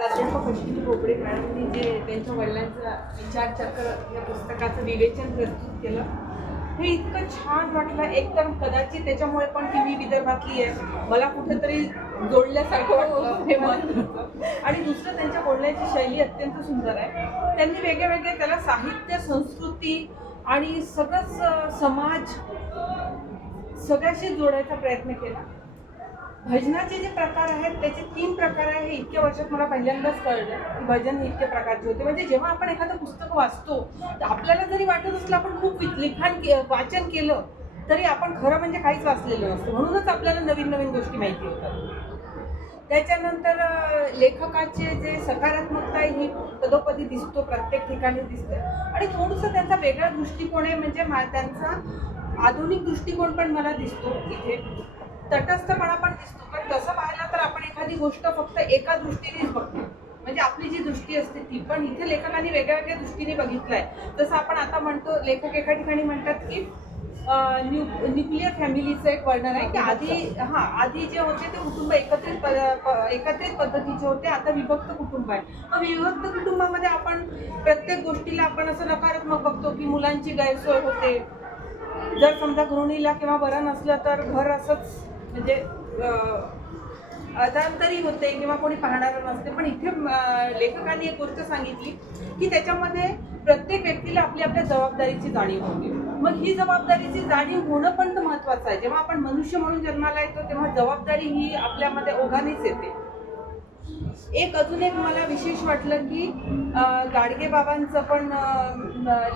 प्राध्यापक अश्विनी बोबडे मॅडमनी जे त्यांच्या वडिलांचं विचारचक्र या पुस्तकाचं विवेचन प्रस्तुत केलं, हे इतकं छान वाटलं. एक तर कदाचित त्याच्यामुळे पण की मी विदर्भातली आहे, मला कुठेतरी जोडल्यासारखं वाटलं हे महत्त्वाचं. आणि दुसरं, त्यांच्या बोलण्याची शैली अत्यंत सुंदर आहे. त्यांनी वेगळे वेगळे त्याला साहित्य, संस्कृती आणि सगळंच समाज सगळ्याशी जोडायचा प्रयत्न केला. भजनाचे जे प्रकार आहेत त्याचे 3 प्रकार आहे. हे इतक्या वर्षात मला पहिल्यांदाच कळलं की भजन हे इतके प्रकारचे होते. म्हणजे जेव्हा आपण एखादं पुस्तक वाचतो तर आपल्याला जरी वाटत असलं आपण खूप वाचन केलं तरी आपण खरं म्हणजे काहीच वाचलेलं नसतं. म्हणूनच आपल्याला नवीन नवीन गोष्टी माहिती होतात. त्याच्यानंतर लेखकाचे जे सकारात्मकता ही पदोपदी दिसतो, प्रत्येक ठिकाणी दिसते. आणि थोडंसं त्यांचा वेगळा दृष्टिकोन आहे, म्हणजे त्यांचा आधुनिक दृष्टिकोन पण मला दिसतो इथे. तटस्थपणा पण दिसतो. पण तसं पाहिलं तर आपण एखादी गोष्ट फक्त एका दृष्टीनेच बघतो, म्हणजे आपली जी दृष्टी असते ती. पण इथे लेखकांनी वेगळ्या वेगळ्या दृष्टीने बघितलंय. जसं आपण आता म्हणतो, लेखक एका ठिकाणी म्हणतात की न्यूक्लिअर फॅमिलीचं एक वर्णन आहे की आधी जे होते ते कुटुंब एकत्रित पद्धतीचे होते, आता विभक्त कुटुंब आहे. मग विभक्त कुटुंबामध्ये आपण प्रत्येक गोष्टीला आपण असं नकारात्मक बघतो की मुलांची गैरसोय होते. जर समजा गृहिणीला किंवा बरं नसलं तर घर असंच म्हणजे अधांतरी होते किंवा कोणी पाहणारं नसते. पण इथे लेखकांनी एक गोष्ट सांगितली की त्याच्यामध्ये प्रत्येक व्यक्तीला आपली आपल्या जबाबदारीची जाणीव होते. मग ही जबाबदारीची जाणीव होणं पण महत्त्वाचं आहे. जेव्हा आपण मनुष्य म्हणून जन्माला येतो तेव्हा जबाबदारी ही आपल्यामध्ये ओघानेच येते. अजून एक मला विशेष वाटलं की गाडगे बाबांचं पण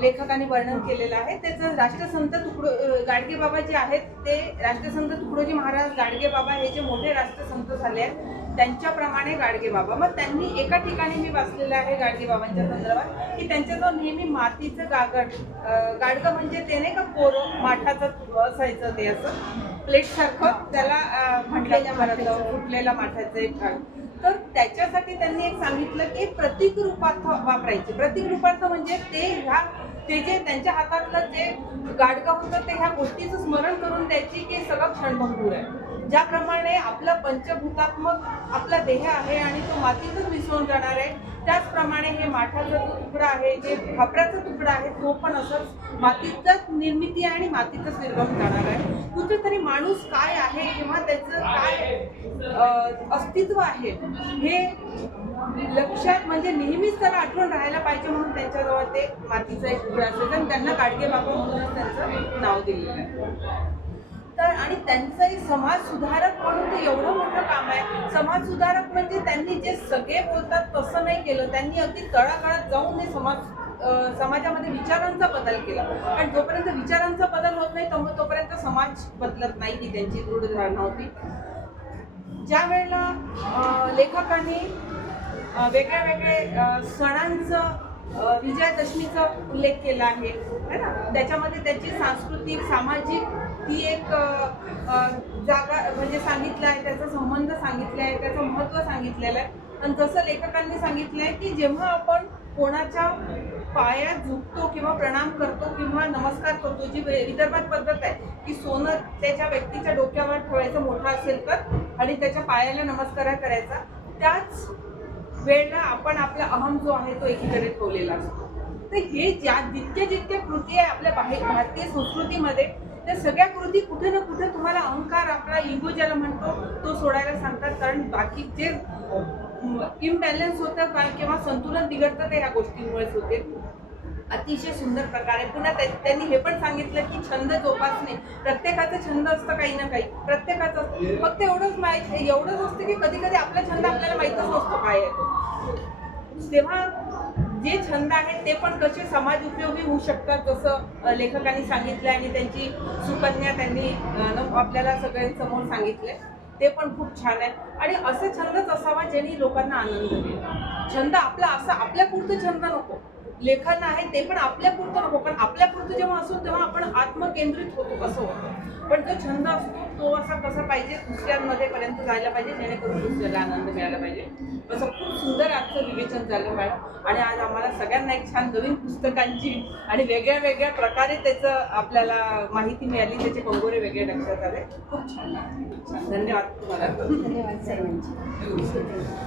लेखकांनी वर्णन केलेलं आहे. त्याचं राष्ट्रसंत गाडगे बाबा जे आहेत ते राष्ट्रसंत तुकडोजी महाराज गाडगे बाबा हे जे मोठे राष्ट्रसंत झाले आहेत त्यांच्याप्रमाणे गाडगे बाबा. मग त्यांनी एका ठिकाणी मी वाचलेलं आहे गाडगे बाबांच्या संदर्भात की त्यांच्याजवळ नेहमी मातीचं गाडगं म्हणजे ते नाही का कोरं माठाचं असायचं, ते असं प्लेट सारखं त्याला फुटलेल्या माठाचं एक भाग. तर त्याच्यासाठी त्यांनी एक सांगितलं की प्रतीक रूपार्थ वापरायचे. प्रतीक रूपार्थ म्हणजे ते जे त्यांच्या हातातलं जे गाडगं होतं ते ह्या गोष्टीचं स्मरण करून द्यायची की सगळं क्षणभंगूर आहे. ज्याप्रमाणे आपलं पंचभूतात्मक आपला देह आहे आणि तो मातीतच मिसळून जाणार आहे, त्याचप्रमाणे हे माठाचा जो तुकडा आहे, जे खापराचा तुकडा आहे, तो पण असंच मातीतच निर्मिती आहे आणि मातीतच विरघळून जाणार आहे. कुठेतरी माणूस काय आहे किंवा त्याचं काय अस्तित्व आहे हे लक्षात म्हणजे नेहमीच त्याला आठवण राहायला पाहिजे, म्हणून त्यांच्याजवळ ते मातीचा एक तुकडा असायचा आणि त्यांना गाडगे बाबा म्हणूनच त्यांचं नाव दिलेलं आहे. तर आणि त्यांचंही समाज सुधारक म्हणून ते एवढं मोठं काम आहे. समाज सुधारक म्हणजे त्यांनी जे सगळे बोलतात तसं नाही केलं, त्यांनी अगदी तळागाळात जाऊन ते समाजामध्ये विचारांचा बदल केला. आणि जोपर्यंत विचारांचा बदल होत नाही तोपर्यंत समाज बदलत नाही, ही त्यांची दृढ धारणा होती. ज्या वेळेला लेखकांनी वेगळ्या वेगळ्या सणांचं विजयादशमीचा उल्लेख केला आहे ना, त्याच्यामध्ये त्याची सांस्कृतिक सामाजिक ती एक जागा म्हणजे सांगितलं आहे, त्याचा संबंध सांगितला आहे, त्याचं महत्त्व सांगितलेलं आहे. आणि जसं लेखकांनी सांगितलं आहे की जेव्हा आपण कोणाच्या पायात झुकतो किंवा प्रणाम करतो किंवा नमस्कार करतो, जी विदर्भात पद्धत आहे की सोनं त्याच्या व्यक्तीच्या डोक्यावर ठेवायचं मोठा असेल तर आणि त्याच्या पायाला नमस्कार करायचा, त्याच वेळेला आपण आपला अहम जो आहे तो एकीकडे ठेवलेला असतो. तर हे जितक्या कृती आहे आपल्या भारतीय संस्कृतीमध्ये, त्या सगळ्या कृती कुठे ना कुठे तुम्हाला अहंकार, आपला इगो ज्याला म्हणतो तो सोडायला सांगतात. कारण बाकी जे इम्बॅलन्स होतं किंवा संतुलन बिघडतं ते ह्या गोष्टींमुळेच होते. अतिशय सुंदर प्रकारे पुन्हा त्यांनी हे पण सांगितलं की छंद जोपासणे. प्रत्येकाचा छंद असतं काही ना काही, प्रत्येकाचं फक्त एवढंच असतं की कधी कधी आपला छंद आपल्याला माहीतच नसतो काय आहे. तेव्हा जे छंद आहेत ते पण कसे समाज उपयोगी होऊ शकतात, जसं लेखकांनी सांगितलं आणि त्यांची सुकन्या त्यांनी आपल्याला सगळ्यांसमोर सांगितलंय, ते पण खूप छान आहे. आणि असं छंदच असावा ज्यांनी लोकांना आनंद देईल. छंद असं आपल्यापुरतं छंद नको, लेखन आहे ते पण आपल्यापुरतं नको. कारण आपल्यापुरतं जेव्हा असतो तेव्हा आपण आत्मकेंद्रित होतो, कसं होतं. पण जो छंद असतो तो असा कसा पाहिजे, दुसऱ्यांमध्ये पर्यंत जायला पाहिजे, जेणेकरून दुसऱ्याला आनंद मिळायला पाहिजे. असं खूप सुंदर आजचं विवेचन झालं मॅडम. आणि आज आम्हाला सगळ्यांना एक छान नवीन पुस्तकांची आणि वेगळ्या वेगळ्या प्रकारे त्याचं आपल्याला माहिती मिळाली, त्याचे कंगोरे वेगळे लक्षात आले. खूप छान. धन्यवाद तुम्हाला. धन्यवाद सर्वांचे.